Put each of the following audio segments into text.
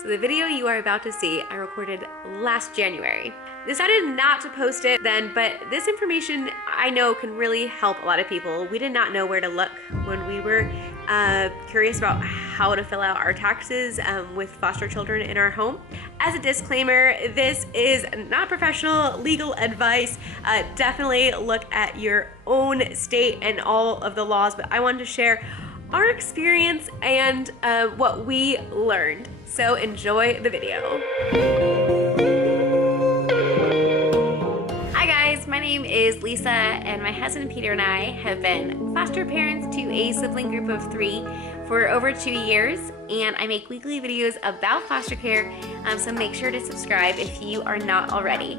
So the video you are about to see, I recorded last January. Decided not to post it then, but this information I know can really help a lot of people. We did not know where to look when we were curious about how to fill out our taxes with foster children in our home. As a disclaimer, this is not professional legal advice. Definitely look at your own state and all of the laws, but I wanted to share our experience and what we learned. So enjoy the video. Hi guys, my name is Lisa and my husband Peter and I have been foster parents to a sibling group of 3 for over 2 years, and I make weekly videos about foster care, so make sure to subscribe if you are not already.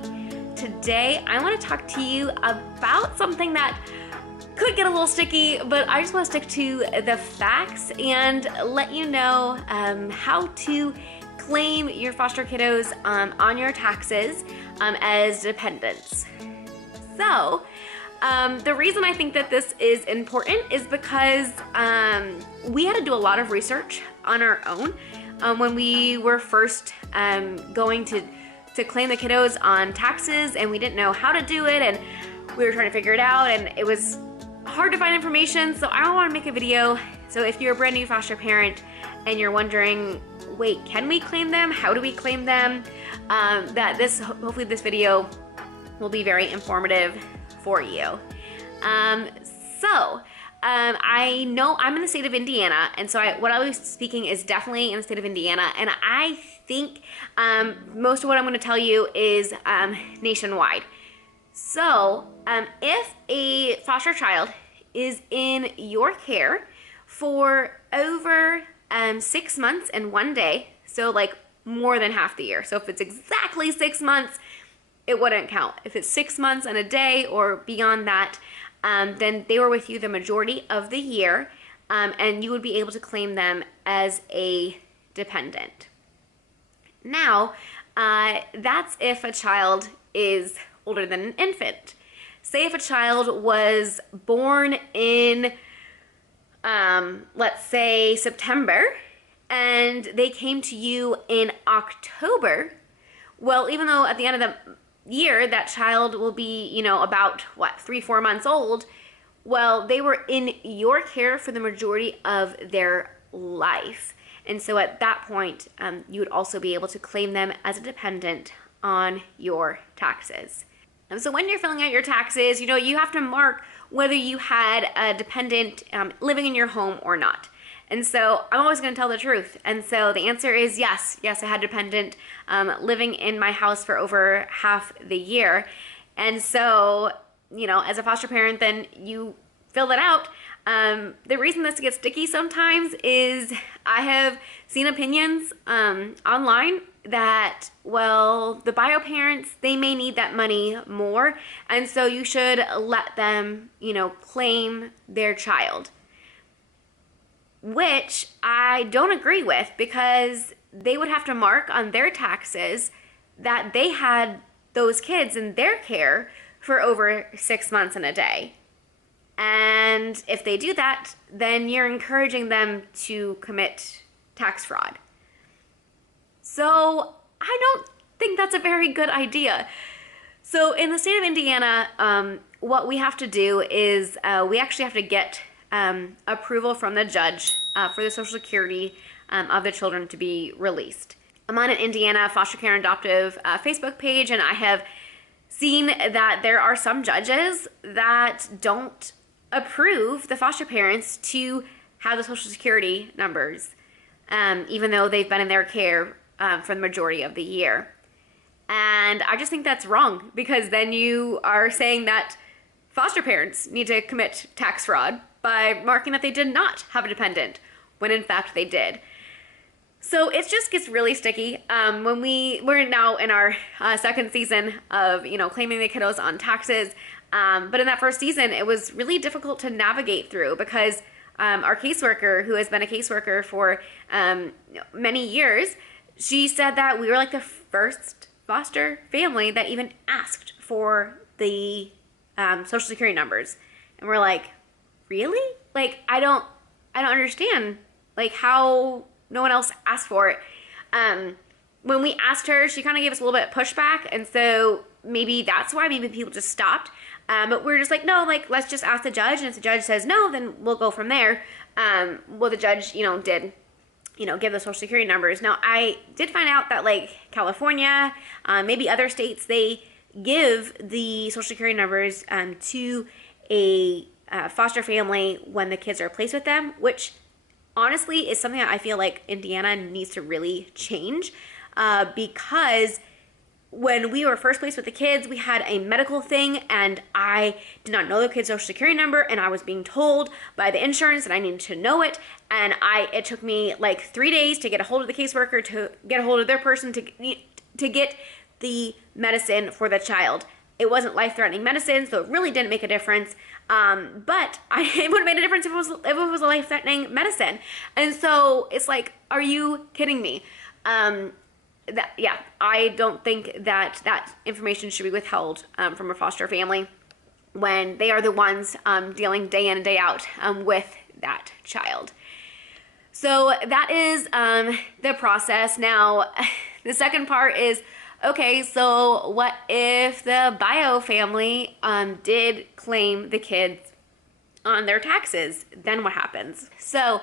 Today I want to talk to you about something that could get a little sticky, but I just want to stick to the facts and let you know how to claim your foster kiddos on your taxes as dependents. So, the reason I think that this is important is because we had to do a lot of research on our own when we were first going to claim the kiddos on taxes, and we didn't know how to do it, and we were trying to figure it out, and it was hard to find information. So I want to make a video. So if you're a brand new foster parent and you're wondering, wait, can we claim them? How do we claim them? Hopefully this video will be very informative for you. I know I'm in the state of Indiana, and so what I'll be speaking is definitely in the state of Indiana, and I think most of what I'm going to tell you is nationwide. So, if a foster child is in your care for over 6 months and 1 day, so like more than half the year. So if it's exactly 6 months, it wouldn't count. If it's 6 months and a day or beyond that, then they were with you the majority of the year, and you would be able to claim them as a dependent. Now, that's if a child is older than an infant. Say if a child was born in, let's say September, and they came to you in October, well, even though at the end of the year that child will be, about 3-4 months old, well, they were in your care for the majority of their life. And so at that point, you would also be able to claim them as a dependent on your taxes. And so when you're filling out your taxes, you have to mark whether you had a dependent living in your home or not. And so I'm always going to tell the truth. And so the answer is yes. Yes, I had a dependent living in my house for over half the year. And so, as a foster parent, then you fill that out. The reason this gets sticky sometimes is I have seen opinions online that, well, the bio parents, they may need that money more, and so you should let them, claim their child. Which I don't agree with, because they would have to mark on their taxes that they had those kids in their care for over 6 months and a day. And if they do that, then you're encouraging them to commit tax fraud. So I don't think that's a very good idea. So in the state of Indiana, what we have to do is we actually have to get approval from the judge for the Social Security of the children to be released. I'm on an Indiana foster care and adoptive Facebook page, and I have seen that there are some judges that don't approve the foster parents to have the Social Security numbers, even though they've been in their care for the majority of the year. And I just think that's wrong, because then you are saying that foster parents need to commit tax fraud by marking that they did not have a dependent, when in fact they did. So it just gets really sticky. When we're now in our second season of claiming the kiddos on taxes, but in that first season it was really difficult to navigate through, because our caseworker, who has been a caseworker for many years, she said that we were like the first foster family that even asked for the Social Security numbers. And we're like, really? Like, I don't understand, like, how no one else asked for it. When we asked her, she kind of gave us a little bit of pushback, and so maybe that's why maybe people just stopped. But we're just like, no, like, let's just ask the judge, and if the judge says no, then we'll go from there. Well, the judge, did, give the social security numbers. Now, I did find out that, like, California, maybe other states, they give the social security numbers to a foster family when the kids are placed with them, which honestly is something that I feel like Indiana needs to really change, because when we were first placed with the kids, we had a medical thing, and I did not know the kid's social security number, and I was being told by the insurance that I needed to know it, and it took me like 3 days to get a hold of the caseworker, to get a hold of their person, to get the medicine for the child. It wasn't life-threatening medicine, so it really didn't make a difference. But it would have made a difference if it was a life-threatening medicine. And so it's like, are you kidding me? I don't think that information should be withheld from a foster family when they are the ones dealing day in and day out with that child. So that is the process. Now, the second part is, okay, so what if the bio family did claim the kids on their taxes? Then what happens? So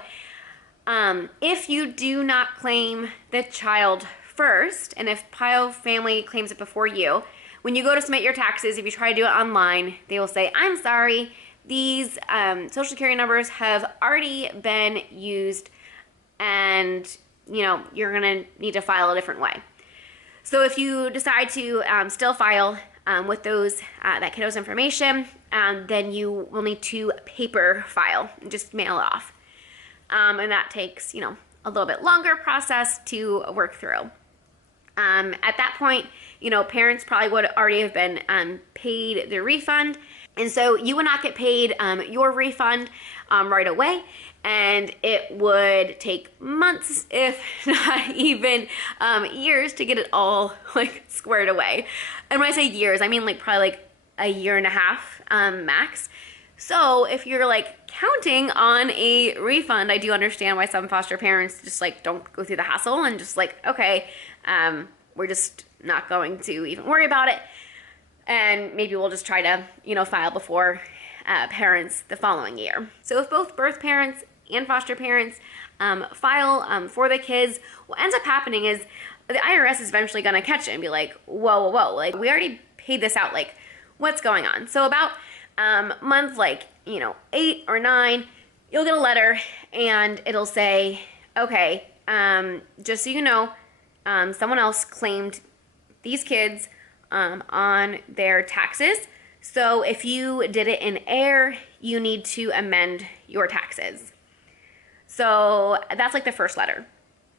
if you do not claim the child first, and if bio family claims it before you, when you go to submit your taxes, if you try to do it online, they will say, I'm sorry, these social security numbers have already been used, and you're gonna need to file a different way. So if you decide to still file with that kiddo's information, then you will need to paper file and just mail it off. And that takes, a little bit longer process to work through. At that point, parents probably would already have been paid the refund. And so you would not get paid your refund right away. And it would take months, if not even years, to get it all squared away. And when I say years, I mean probably a year and a half max. So if you're counting on a refund, I do understand why some foster parents just don't go through the hassle and just okay, we're just not going to even worry about it. And maybe we'll just try to, file before parents the following year. So if both birth parents and foster parents file for the kids, what ends up happening is the IRS is eventually going to catch it and be like, whoa, we already paid this out, what's going on? So about month 8 or 9, you'll get a letter and it'll say, okay, just so you know, someone else claimed these kids on their taxes. So if you did it in error, you need to amend your taxes. So that's the first letter.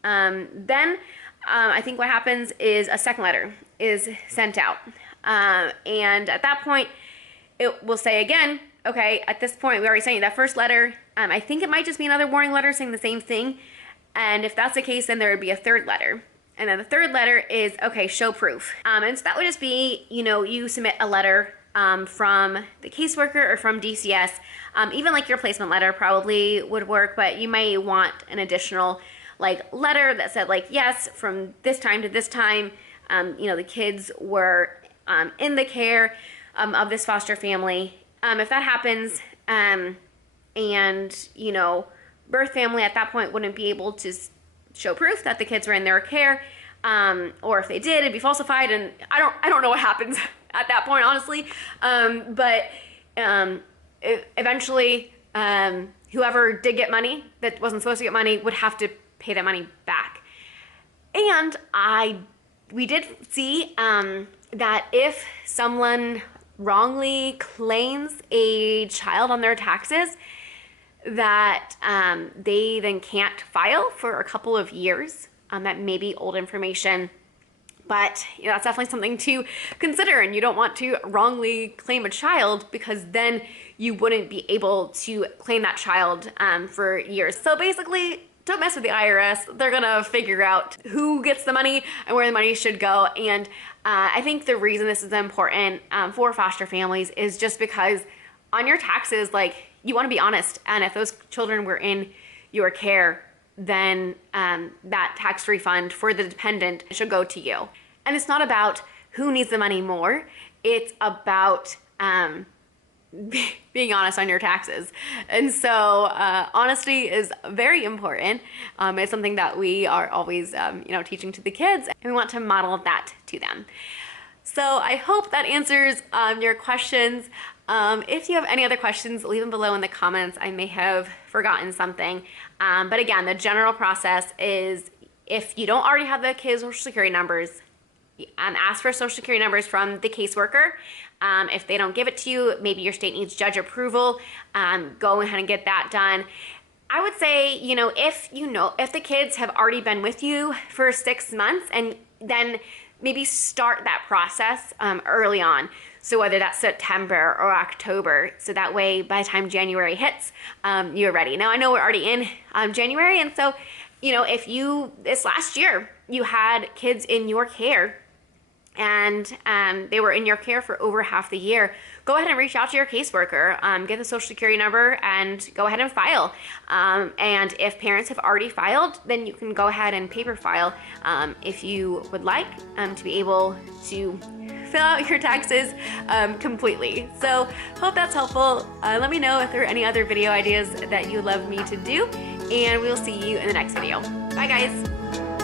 Then I think what happens is a second letter is sent out. And at that point, it will say again, okay, at this point, we already sent you that first letter. I think it might just be another warning letter saying the same thing. And if that's the case, then there would be a third letter. And then the third letter is, okay, show proof. And so that would just be, you submit a letter from the caseworker or from DCS. Even your placement letter probably would work, but you may want an additional letter that said yes, from this time to this time, the kids were in the care of this foster family. If that happens, and birth family at that point wouldn't be able to show proof that the kids were in their care, or if they did, it'd be falsified, and I don't know what happens at that point, honestly. But eventually, whoever did get money that wasn't supposed to get money would have to pay that money back. And we did see that if someone wrongly claims a child on their taxes, that they then can't file for a couple of years. That may be old information, but that's definitely something to consider. And you don't want to wrongly claim a child, because then you wouldn't be able to claim that child for years. So basically, don't mess with the IRS. They're gonna figure out who gets the money and where the money should go. And I think the reason this is important for foster families is just because on your taxes, you want to be honest. And if those children were in your care, then that tax refund for the dependent should go to you. And it's not about who needs the money more. It's about being honest on your taxes. And so honesty is very important. It's something that we are always teaching to the kids, and we want to model that to them. So I hope that answers your questions. If you have any other questions, leave them below in the comments. I may have forgotten something. But again, the general process is, if you don't already have the kids' social security numbers, ask for social security numbers from the caseworker. If they don't give it to you, maybe your state needs judge approval. Go ahead and get that done. I would say, if the kids have already been with you for 6 months, and then maybe start that process early on. So whether that's September or October, so that way by the time January hits, you're ready. Now I know we're already in January, and so if this last year you had kids in your care, and they were in your care for over half the year, go ahead and reach out to your caseworker, get the social security number, and go ahead and file. And if parents have already filed, then you can go ahead and paper file if you would like to be able to fill out your taxes completely. So hope that's helpful. Let me know if there are any other video ideas that you'd love me to do, and we'll see you in the next video. Bye guys.